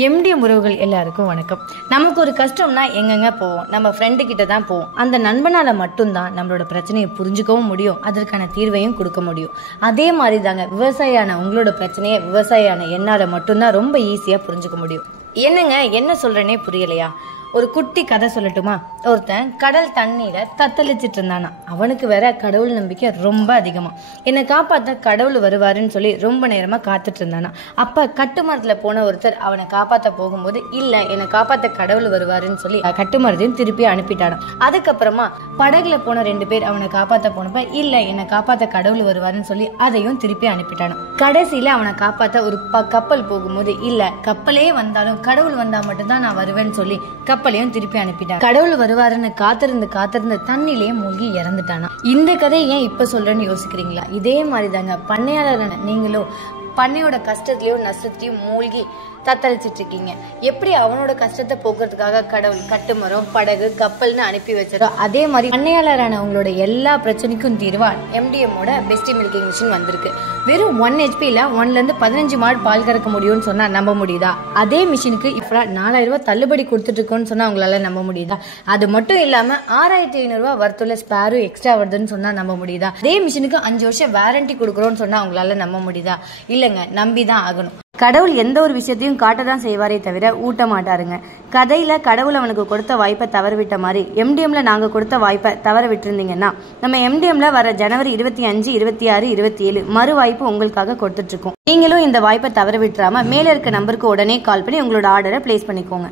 MTM உறவுகள் எல்லாருக்கும் வணக்கம். நமக்கு ஒரு கஷ்டம்னா எங்கெங்க போவோம்? நம்ம ஃப்ரெண்டு கிட்ட தான் போவோம். அந்த நண்பனால மட்டும்தான் நம்மளோட பிரச்சனையை புரிஞ்சுக்கவும் முடியும், அதற்கான தீர்வையும் கொடுக்க முடியும். அதே மாதிரி தாங்க விவசாயியான உங்களோட பிரச்சனையை விவசாயியான என்னால மட்டும்தான் ரொம்ப ஈஸியா புரிஞ்சுக்க முடியும். என்னங்க என்ன சொல்றேனே புரியலையா? ஒரு குட்டி கதை சொல்லட்டுமா? ஒருத்தன் கடல் தண்ணீர தத்தளிச்சிட்டு இருந்தானா. அவனுக்கு வேற கடவுள் நம்பிக்கை ரொம்ப அதிகமா. என்னை காப்பாத்த கடவுள் வருவாருன்னு சொல்லி ரொம்ப நேரமா காத்துட்டு இருந்தானா. அப்ப கட்டுமரத்துல போன ஒருத்தர் அவனை காப்பாத்த போகும்போது, இல்ல என்னை காப்பாத்த கடவுள் வருவாருன்னு சொல்லி கட்டுமரத்தையும் திருப்பி அனுப்பிட்டானா. அதுக்கப்புறமா படகுல போன 2 பேர் அவனை காப்பாத்த போனப்ப, இல்ல என்னை காப்பாத்த கடவுள் வருவாருன்னு சொல்லி அதையும் திருப்பி அனுப்பிட்டானா. கடைசியில அவனை காப்பாத்த ஒரு கப்பல் போகும்போது, இல்ல கப்பலே வந்தாலும் கடவுள் வந்தா மட்டும்தான் நான் வருவேன்னு சொல்லி கப்பலையும் திருப்பி அனுப்பிட்டான். கடவுள் வருவாருன்னு காத்திருந்து தண்ணிலேயே மூழ்கி இறந்துட்டானா. இந்த கதையை ஏன் இப்ப சொல்றேன்னு யோசிக்கிறீங்களா? இதே மாதிரிதாங்க பண்ணையாளரான நீங்களும் பண்ணையோட கஷ்டத்திலயோ நஷ்டத்திலயும் மூழ்கி தத்தளிச்சிட்டு இருக்கீங்க. எப்படி அவனோட கஷ்டத்தை போக்குறதுக்காக கடவுள் கட்டுமரம், படகு, கப்பல்னு அனுப்பி வச்சிடோ, அதே மாதிரி பண்ணையாளரான உங்களோட எல்லா பிரச்சனைக்கும் தீர்வா எம்டிஎம்மோட பெஸ்ட் மில்கிங் மிஷின் வந்திருக்கு. வெறும் 1 HPல 1ல இருந்து 15 மாடு பால் கறக்க முடியும்னு சொன்னா நம்ப முடியுதா? அதே மிஷினுக்கு இப்ப 4000 ரூபாய் தள்ளுபடி கொடுத்துட்டு இருக்கோன்னு சொன்னா உங்களால நம்ப முடியுதா? அது மட்டும் இல்லாம 6500 ரூபாய் வர்த்துள்ள ஸ்பேரும் எக்ஸ்ட்ரா வருதுன்னு சொன்னா நம்ப முடியுதா? அதே மிஷினுக்கு 5 வருஷம் வாரண்டி கொடுக்குறோம்னு சொன்னா உங்களால நம்ப முடியுதா? இல்லங்க, நம்பிதான் ஆகணும். கடவுள் எந்த ஒரு விஷயத்தையும் காட்டதான் செய்வாரே தவிர ஊட்ட மாட்டாருங்க. கதையில கடவுள் அவனுக்கு கொடுத்த வாய்ப்பை தவற விட்ட மாதிரி எம்டிஎம்ல நாங்க கொடுத்த வாய்ப்பை தவற விட்டுருந்தீங்கன்னா, நம்ம எம்டிஎம்ல வர ஜனவரி 25, 26, 27 மறு வாய்ப்பு உங்களுக்காக கொடுத்துட்டு இருக்கோம். நீங்களும் இந்த வாய்ப்பை தவற விட்டுறாம மேல இருக்க நம்பருக்கு உடனே கால் பண்ணி உங்களோட ஆர்டரை பிளேஸ் பண்ணிக்கோங்க.